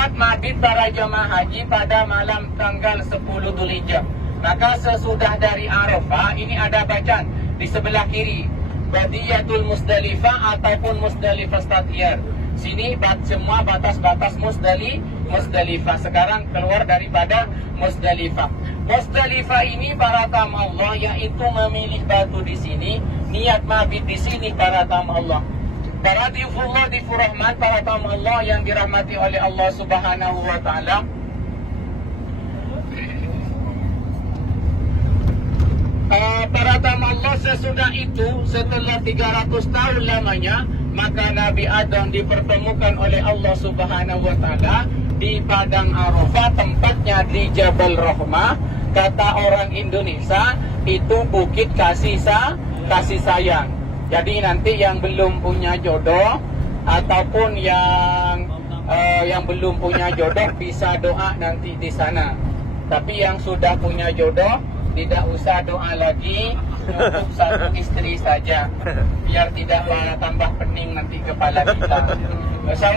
tempat mabit para jemaah haji pada malam tanggal 10 Dzulhijjah. Maka sesudah dari Arafah ini ada bacaan di sebelah kiri, Badiyatul Musdalifah ataupun Musdalifah Statiyar. Sini semua batas-batas Musdalifah. Sekarang keluar daripada Musdalifah. Musdalifah ini para tamu Allah yaitu memilih batu di sini, niat mabit di sini para tamu Allah. Para difullah difurahmat, para tamu Allah yang dirahmati oleh Allah Subhanahu wa taala. Para tamu Allah, sesudah itu setelah 300 tahun lamanya, maka Nabi Adam dipertemukan oleh Allah Subhanahu wa taala di padang Arafah, tempatnya di Jabal Rahmah. Kata orang Indonesia itu bukit kasih sayang. Jadi nanti yang belum punya jodoh ataupun yang belum punya jodoh bisa doa nanti di sana. Tapi yang sudah punya jodoh tidak usah doa lagi, untuk satu istri saja, biar tidak tambah pening nanti kepala kita.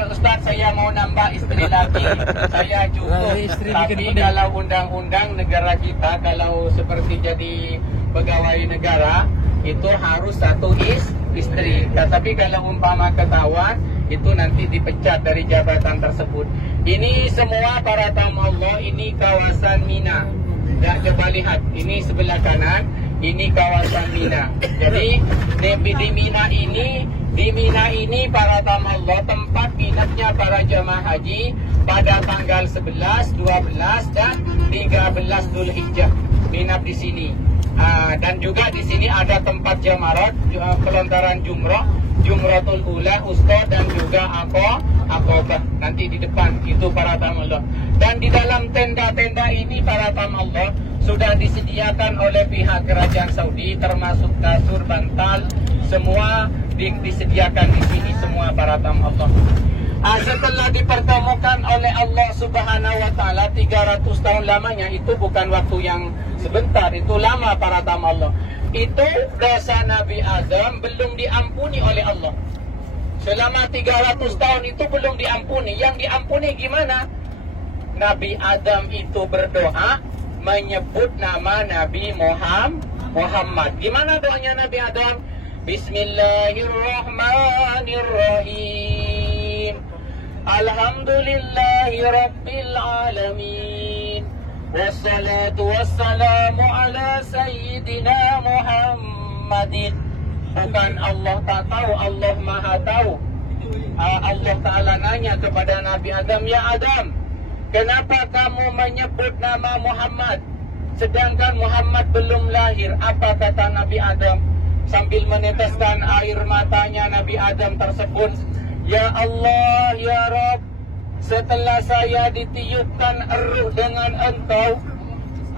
Ustaz, saya mau nambah istri lagi, saya cukup. Tapi kalau undang-undang negara kita, kalau seperti jadi pegawai negara, itu harus satu istri. Tapi kalau umpama ketahuan, itu nanti dipecat dari jabatan tersebut. Ini semua para tamu Allah, ini kawasan Mina. Ya, coba lihat, ini sebelah kanan, ini kawasan Mina. Jadi di Mina ini para tamu Allah, tempat minatnya para jamaah haji pada tanggal 11, 12 dan 13 Dzulhijjah. Minat di sini. Dan juga di sini ada tempat jamarat, pelontaran Jumratul Ula, Usta dan juga Aqabah. Nanti di depan itu para tamu Allah. Dan di dalam tenda-tenda ini para tamu Allah sudah disediakan oleh pihak kerajaan Saudi, termasuk kasur, bantal, semua disediakan di sini semua para tamu Allah. Setelah dipertemukan oleh Allah Subhanahu wa taala 300 tahun lamanya, itu bukan waktu yang sebentar, itu lama para tamu Allah. Itu dosa Nabi Adam belum diampuni oleh Allah. Selama 300 tahun itu belum diampuni. Yang diampuni gimana? Nabi Adam itu berdoa menyebut nama Nabi Muhammad. Gimana doanya Nabi Adam? Bismillahirrahmanirrahim. Alhamdulillahi Rabbil Alamin. Wassalatu wassalamu ala Sayyidina Muhammadin. Bukan Allah tak tahu, Allah maha tahu. Allah Ta'ala nanya kepada Nabi Adam, ya Adam, kenapa kamu menyebut nama Muhammad sedangkan Muhammad belum lahir? Apa kata Nabi Adam? Sambil meneteskan air matanya Nabi Adam tersebut, ya Allah, ya Rabb, setelah saya ditiupkan ruh dengan Engkau,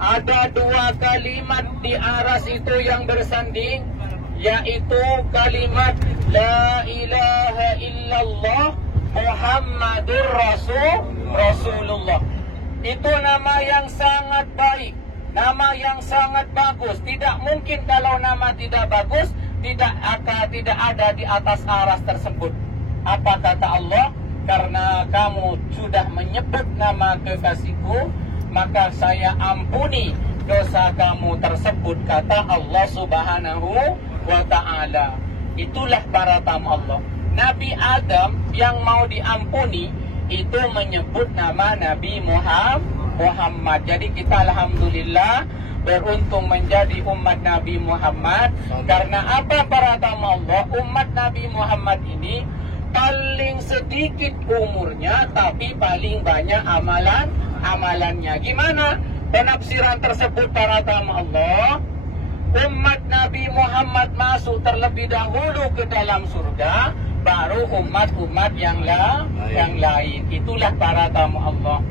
ada dua kalimat di aras itu yang bersanding, yaitu kalimat La ilaha illallah Muhammadur Rasulullah. Itu nama yang sangat baik, nama yang sangat bagus. Tidak mungkin kalau nama tidak bagus tidak ada di atas aras tersebut. Apa kata Allah? Karena kamu sudah menyebut nama kekasihku, maka saya ampuni dosa kamu tersebut, kata Allah Subhanahu wa ta'ala. Itulah para tamu Allah. Nabi Adam yang mau diampuni itu menyebut nama Nabi Muhammad. Jadi kita alhamdulillah beruntung menjadi umat Nabi Muhammad. Karena apa para tamu Allah? Umat Nabi Muhammad ini paling sedikit umurnya tapi paling banyak amalannya. Gimana penafsiran tersebut para tamu Allah? Umat Nabi Muhammad masuk terlebih dahulu ke dalam surga, baru umat-umat yang lain. Itulah para tamu Allah.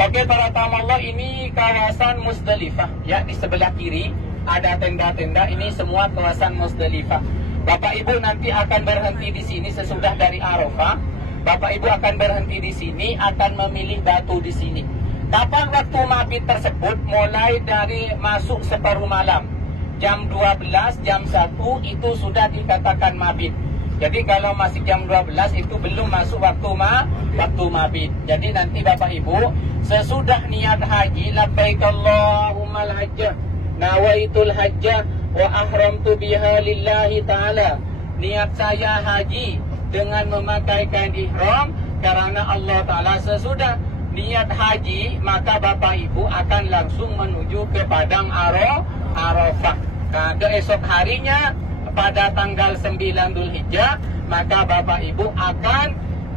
Oke para tamu Allah, ini kawasan Musdalifah. Ya, di sebelah kiri ada tenda-tenda. Ini semua kawasan Musdalifah. Bapak Ibu nanti akan berhenti di sini sesudah dari Arafah. Bapak Ibu akan berhenti di sini, akan memilih batu di sini. Kapan waktu mabit tersebut? Mulai dari masuk separuh malam. Jam 12, jam 1 itu sudah dikatakan mabit. Jadi kalau masih jam 12 itu belum masuk waktu mabit. Jadi nanti Bapak Ibu sesudah niat haji, labbaik Allahumma al-hajjah, nawaitul hajjah wa ahramtu biha lillahi ta'ala. Niat saya haji dengan memakai kain ihram karena Allah Ta'ala. Sesudah niat haji, maka Bapak Ibu akan langsung menuju ke Padang Arafah. Nah, keesok harinya pada tanggal 9 Dzulhijjah, maka Bapak Ibu akan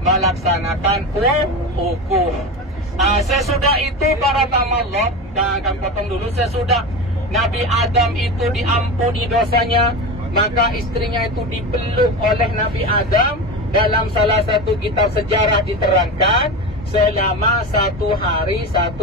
melaksanakan wukuf. Sesudah itu para tamu Allah, dan akan potong dulu, sesudah Nabi Adam itu diampuni dosanya, maka istrinya itu dipeluk oleh Nabi Adam. Dalam salah satu kitab sejarah diterangkan selama 1 hari 1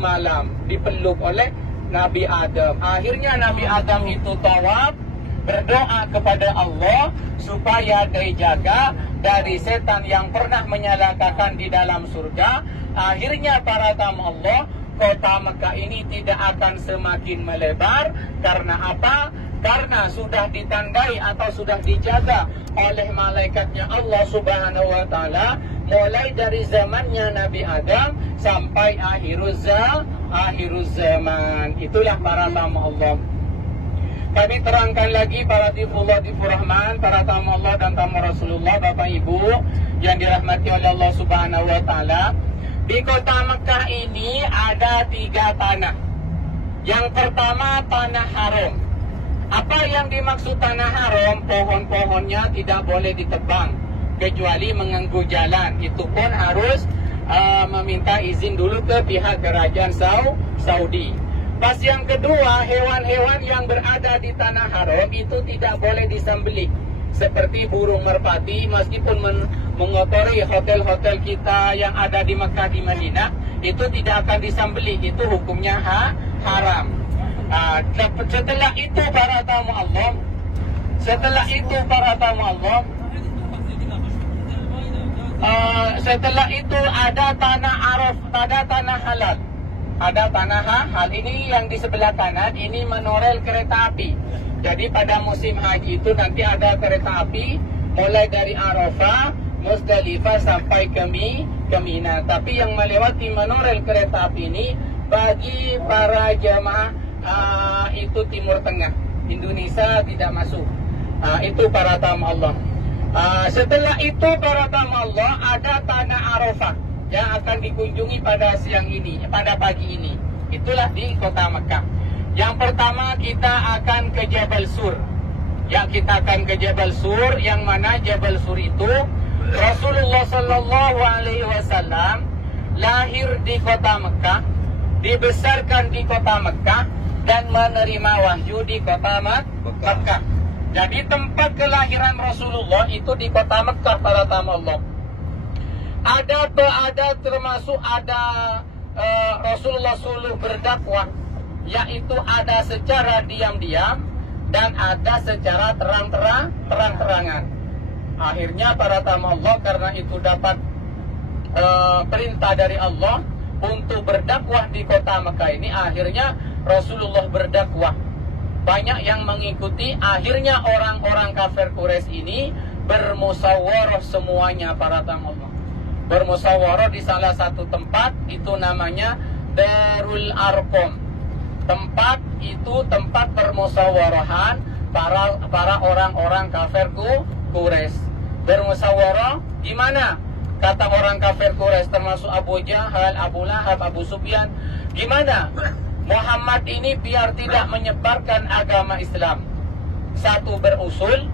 malam dipeluk oleh Nabi Adam. Akhirnya Nabi Adam itu tawaf, berdoa kepada Allah supaya dijaga dari setan yang pernah menyalahkan di dalam surga. Akhirnya para tamu Allah, kota Mekah ini tidak akan semakin melebar. Karena apa? Karena sudah ditandai atau sudah dijaga oleh malaikatnya Allah Subhanahu wa Ta'ala, mulai dari zamannya Nabi Adam sampai akhiruz zaman. Itulah para tamu Allah. Kami terangkan lagi para tifullah tifurrahman, para tamu Allah dan tamu Rasulullah, Bapak Ibu yang dirahmati oleh Allah Subhanahu wa Ta'ala. Di kota Mekah ini ada 3 tanah. Yang pertama tanah haram. Apa yang dimaksud tanah haram? Pohon-pohonnya tidak boleh ditebang kecuali mengganggu jalan. Itu pun harus meminta izin dulu ke pihak kerajaan Saudi. Pas yang kedua, hewan-hewan yang berada di tanah haram itu tidak boleh disembelih. Seperti burung merpati, meskipun mengotori hotel-hotel kita yang ada di Mekah, di Madinah, itu tidak akan disembelih. Itu hukumnya haram. Setelah itu para tamu Allah, setelah itu ada tanah araf, ada tanah halal. Ada tanah halal. Ini yang di sebelah kanan, ini monorail kereta api. Jadi pada musim haji itu nanti ada kereta api mulai dari Arafah, Musdalifah sampai ke Mina. Tapi yang melewati monorail kereta api ini bagi para jamaah itu Timur Tengah, Indonesia tidak masuk. Itu para tamu Allah. Setelah itu para tamu Allah ada tanah Arafah yang akan dikunjungi pada siang ini, pada pagi ini. Itulah di kota Mekah. Yang pertama kita akan ke Jabal Sur. Ya, kita akan ke Jabal Sur, yang mana Jabal Sur itu Rasulullah Sallallahu Alaihi Wasallam lahir di kota Mekah, dibesarkan di kota Mekah, dan menerima wahyu di kota Mekah. Jadi tempat kelahiran Rasulullah itu di kota Mekah para tamu Allah. Ada termasuk ada Rasulullah suluh berdakwah, yaitu ada secara diam-diam dan ada secara terang-terangan. Akhirnya para tamu Allah, karena itu dapat perintah dari Allah untuk berdakwah di kota Mekah ini, akhirnya Rasulullah berdakwah. Banyak yang mengikuti. Akhirnya orang-orang kafir Quraisy ini bermusyawarah semuanya para tamu Allah. Bermusyawarah di salah satu tempat, itu namanya Darul Arqam. Tempat itu tempat permusyawarahan para orang-orang kafir Quraisy. Bermusyawarah di mana? Kata orang kafir Quraisy termasuk Abu Jahal, Abu Lahab, Abu Sufyan, gimana Muhammad ini biar tidak menyebarkan agama Islam. Satu, berusul.